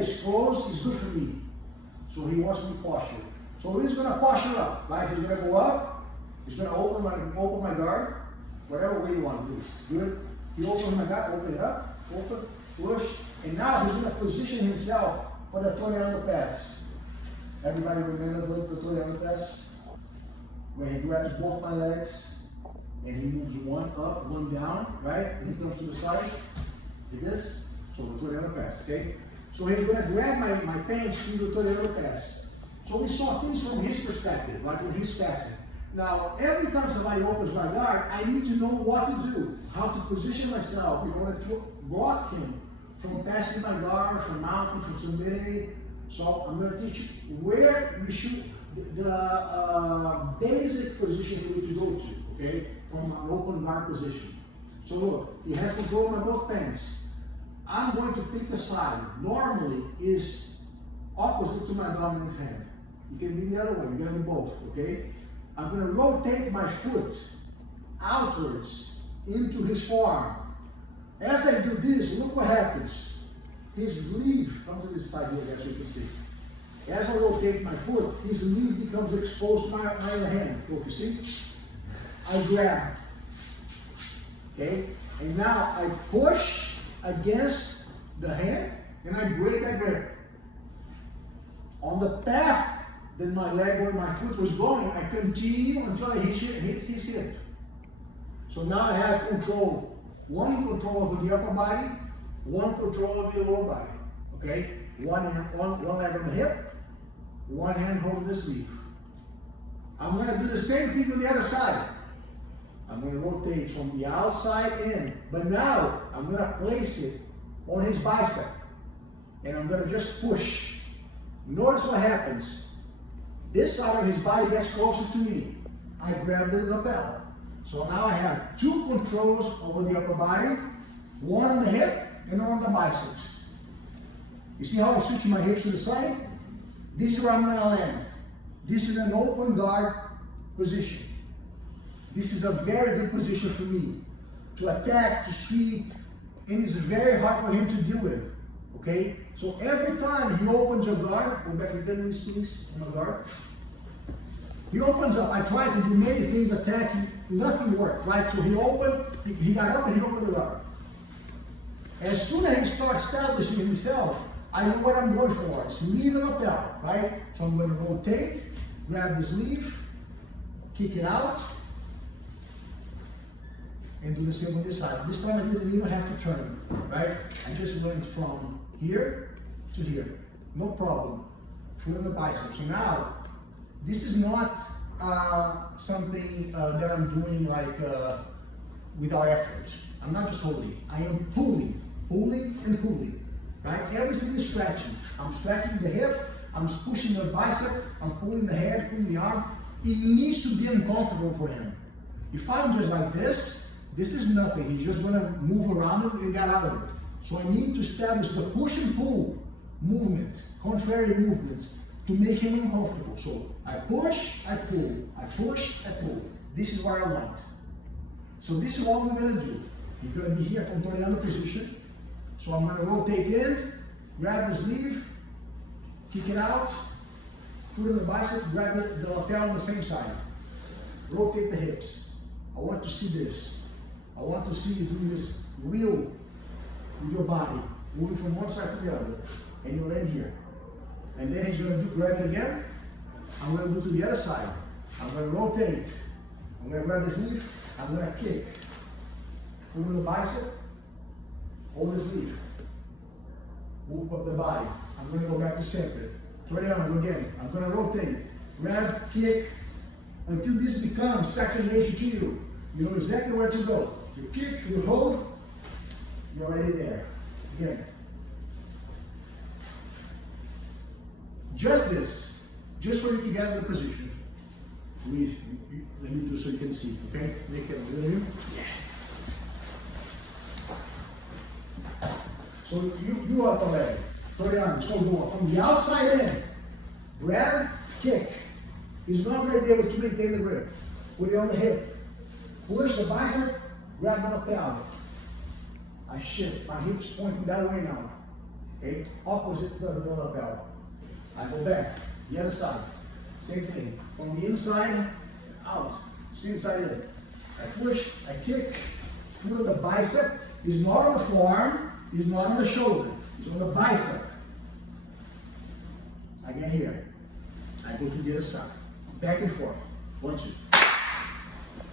is closed is good for me. So he wants me posture. So he's gonna posture up, right? He's gonna go up, he's gonna open my guard, whatever way you want to do. Good. He opens my guard, open it up, open, push, and now he's gonna position himself for the Toriano pass. Everybody remember the Toriano pass? Where he grabs both my legs and he moves one up, one down, right? And he comes to the side, like this. So the Toriano pass, okay? So he's gonna grab my pants through the Toriano pass. So we saw things from his perspective, like when he's passing. Now, every time somebody opens my guard, I need to know what to do, how to position myself in order to block him from passing my guard, from mounting, from submitting me. So I'm going to teach you where you should, the basic position for you to go to, okay, from an open guard position. So look, he has control of my both pants. I'm going to pick the side. Normally is opposite to my dominant hand. You can be the other way, you can do both, okay? I'm going to rotate my foot outwards into his forearm. As I do this, look what happens. His sleeve comes to this side here, as you can see. As I rotate my foot, his sleeve becomes exposed to my other hand. Look, you see? I grab. Okay? And now I push against the hand and I break that grip. On the path that my leg or my foot was going, I continue until I hit his hip. So now I have control. One control over the upper body, one control over the lower body. Okay? One leg on the hip, one hand holding the sleeve. I'm going to do the same thing on the other side. I'm going to rotate from the outside in, but now I'm going to place it on his bicep. And I'm going to just push. Notice what happens. This side of his body gets closer to me. I grab the lapel. So now I have two controls over the upper body, one on the hip and one on the biceps. You see how I switch my hips to the side? This is where I'm going to land. This is an open guard position. This is a very good position for me to attack, to sweep, and it's very hard for him to deal with. Okay? So every time he opens a guard, go back to 10 minutes please, on a guard. He opens up. I tried to do many things, attacking, nothing worked, right? So he opened, he got up and he opened the guard. As soon as he starts establishing himself, I know what I'm going for. Sleeve and lapel, right? So I'm going to rotate, grab the sleeve, kick it out, and do the same on this side. This time I didn't even have to turn, right? I just went from here to here. No problem. Foot on the bicep. So now, this is not something that I'm doing like without effort. I'm not just holding. I am pulling and pulling, right? Everything is stretching. I'm stretching the hip, I'm pushing the bicep, I'm pulling the head, pulling the arm. It needs to be uncomfortable for him. If I'm just like this is nothing. He's just gonna move around and get out of it. So I need to establish the push and pull movement, contrary movement, to make him uncomfortable. So I push, I pull, I push, I pull. This is what I want. So this is what we're gonna do. You're gonna be here from Toriano position. So I'm gonna rotate in, grab the sleeve, kick it out, foot in the bicep, grab the lapel on the same side. Rotate the hips. I want to see this. I want to see you doing this real with your body, moving from one side to the other. And you land here. And then he's going to grab it again. I'm going to do to the other side. I'm going to rotate. I'm going to grab the sleeve. I'm going to kick. Foot in the bicep. Hold the sleeve. Move up the body. I'm going to go back to center. Turn it on again. I'm going to rotate. Grab, kick, until this becomes second nature to you. You know exactly where to go. You kick, you hold, you're already there. Again. Just this, just for you to get in the position. Let me do so you can see, okay? Make it a little. So you up already. Toriano, so go from the outside in. Grab, kick. He's not going to be able to maintain the grip. Put it on the hip. Push the bicep, grab the lapel. I shift, my hips pointing that way now. Okay, opposite the elbow. I go back, the other side. Same thing. From the inside, out. Same side in. I push, I kick. Foot of the bicep is not on the forearm, is not on the shoulder. It's on the bicep. I get here. I go to the other side. Back and forth. 1, 2.